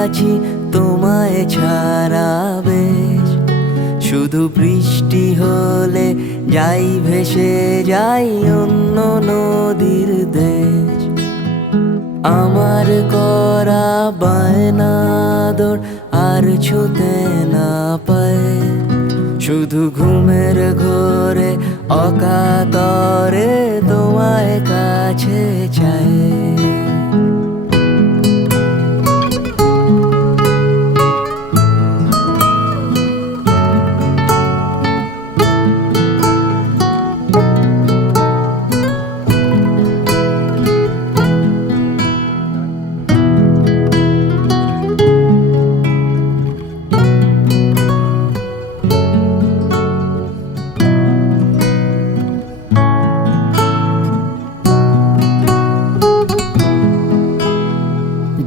আছি তোমায় ছাড়া বেশ। শুধু বৃষ্টি হলে যাই ভেসে যাই অন্য নদীর দেশ। আমার করা বায়নাদর আর ছুতে না পায়, শুধু ঘুমের ঘোরে অকাতরে তোমায় কাছে চাই।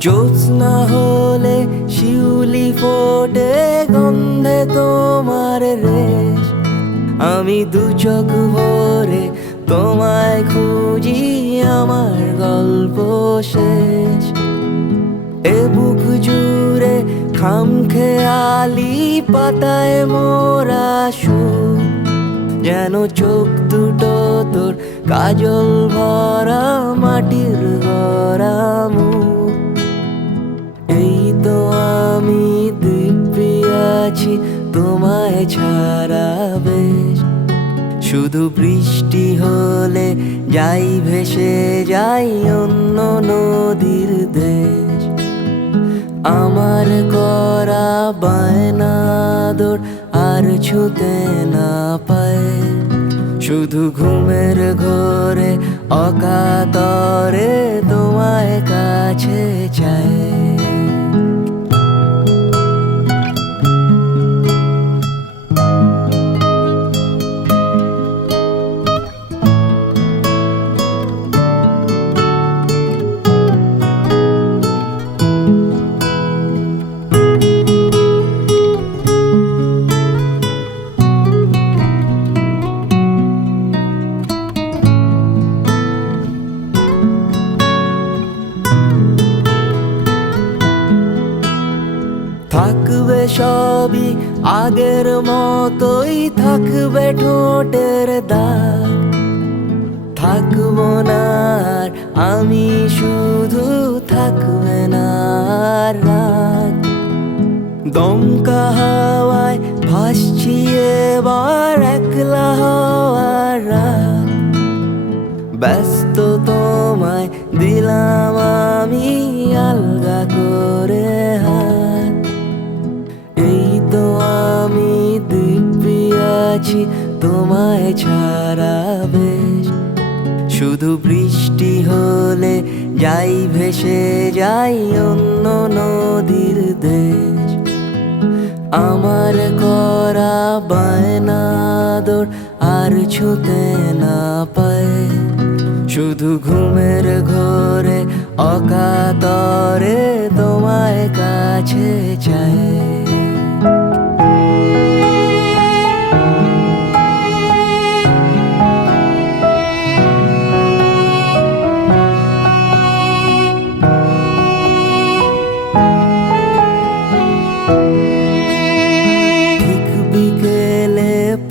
জ্যোৎস্না হলে শিউলি ফোটে গন্ধে তোমার রেশ। আমি দু চোখ ভরে তোমায় খুঁজি, আমার গল্প শেষ। এ বুক জুড়ে খামখেয়ালি পাতায় মোরা সুর, যেন চোখ দুটো তোর কাজল ভরা মাটির গড়া মুখ। এই তো আমি দিব্যি আছি তোমায় ছাড়া বেশ। শুধু বৃষ্টি হলে যাই ভেসে যাই অন্য নদীর দেশ। আমার করা বায়নাদর আর ছুতে না পায়, শুধু ঘুমের ঘোরে অকাতরে তোমায় কাছে চাই। থাকবে সবই আগের মতোই, থাকবে ঠোঁটের দাগ। থাকবো না আর আমি, শুধু থাকবে না আর রাগ। দমকা হাওয়ায় ভাসছি এবার একলা হওয়ার রাগ। ব্যস্ত তোমায় দিলাম আমি আলগা করে হাত। এই তো আমি দিব্যি আছি তোমায় ছাড়া বেশ। শুধু বৃষ্টি হলে যাই ভেসে যাই অন্য নদীর দেশ। আমার করা বায়নাদর আর ছুতে না পায়, শুধু ঘুমের ঘোরে অকাতরে তোমায় কাছে চাই।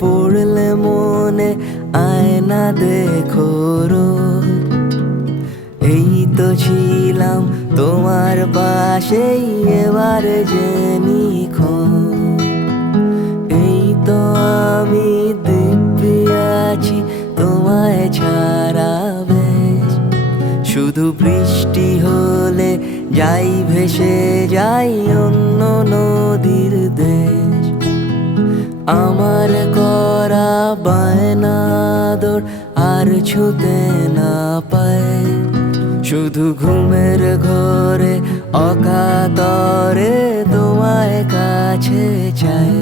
পড়লে মনে আয়না দেখো রোজ, এই তো ছিলাম তোমার পাশেই এবার যে নিখোঁজ। এই তো আমি দিব্যি আছি তোমায় ছাড়া বেশ। শুধু বৃষ্টি হলে যাই ভেসে যাই অন্য নদীর দেশ। আমার করা বায়নাদর আর ছুতে না পায়, শুধু ঘুমের ঘোরে অকাতরে তোমায় কাছে চাই।